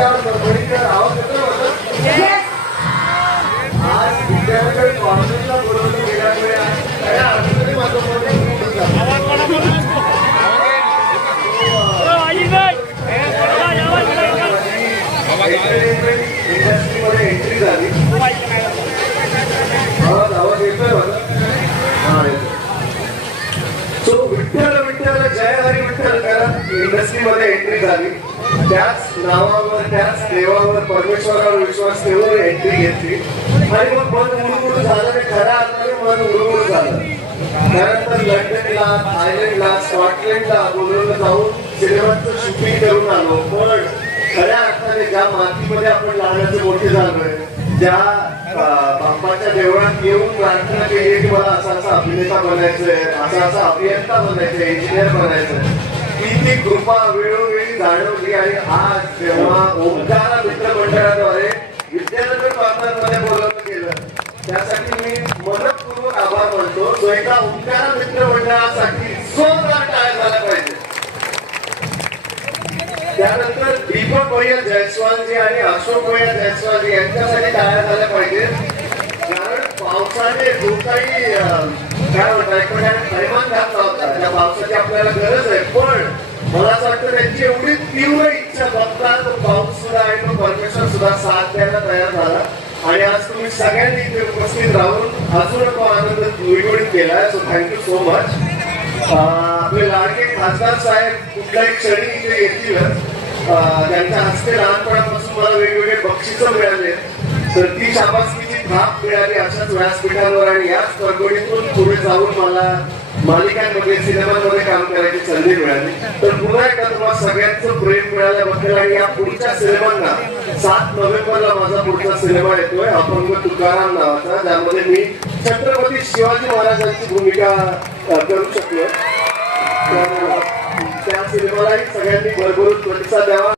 नमस्कार परभणीकर, आवाज येतोय माझा? आज विद्यार्थी कॉलेजला बोलवलं गेल्यामुळे त्या अडचणी माझं बोलणं इंडस्ट्रीमध्ये एंट्री झाली. आवाज येतोय माझा? हा येतो. सो विठ्ठल विठ्ठल जय हरी विठ्ठल करत इंडस्ट्रीमध्ये एंट्री झाली. त्याच नावावर त्याच देवावर परमेश्वरावर विश्वास ठेवून एंट्री घेतली आणि मग मन उडून झालं. ते खऱ्या अर्थाने मन उडून झालं. त्यानंतर लंडनला, थायलंडला, स्कॉटलंडला बोलवलं जाऊन सिनेमाचं शूटिंग करून आलो. पण खऱ्या अर्थाने ज्या मातीमध्ये आपण लहानाचे मोठे झालोय, ज्या बाप्पाच्या देवळात येऊन प्रार्थना केली की मला असा असा अभिनेता बनायचंय, असा असा अभियंता बनायचंय, इंजिनियर बनायचंय, ती कृपा वेळोवेळी जाणवली. आणि आज जेव्हा ओंकार मित्र मंडळाद्वारे विद्यानगर प्रांतांमध्ये बोलवलं गेलं, त्यासाठी मी मनपूर्वक आभार मानतो. जो एका ओंकार मित्र मंडळासाठी जोरदार टाळ्या झाल्या पाहिजे. त्यानंतर दीपक भैया जयस्वालजी आणि अशोक भैया जयस्वालजी यांच्यासाठी टाळ्या झाल्या पाहिजे. कारण पावसाने जो काही काय म्हणतात थैमान घातला होता, त्या पावसाची आपल्याला गरज आहे. पण मला असं वाटतं त्यांची एवढी तीव्र इच्छा बघता तो पाऊस सुद्धा आणि तो परमेश्वर सुद्धा साथ द्यायला तयार झाला. आणि आज तुम्ही सगळ्यांनी इथे उपस्थित राहून अजून तो आनंद द्विगुणित केलाय. So thank you so much. आपले लाडके खासदार साहेब कुठल्याही क्षणी इथे येतीलच. त्यांच्या हस्ते लहानपणापासून मला वेगवेगळे बक्षिसं मिळाले, तर ती शाबासकीची थाप मिळाली अशाच व्यासपीठांवर. आणि याच परभणीतून पुढे जाऊन मला मालिकांमध्ये, सिनेमांमध्ये काम करायची संधी मिळाली. तर पुन्हा एकदा तुम्हाला सगळ्यांचं प्रेम मिळाल्याबद्दल. आणि या पुढच्या सिनेमांना 7 नोव्हेंबरला माझा पुढचा सिनेमा येतोय अपंग तुकाराम नावाचा, ज्यामध्ये मी छत्रपती शिवाजी महाराजांची भूमिका करू शकलो. त्या सिनेमालाही सगळ्यांनी भरभरून प्रतिसाद द्यावा.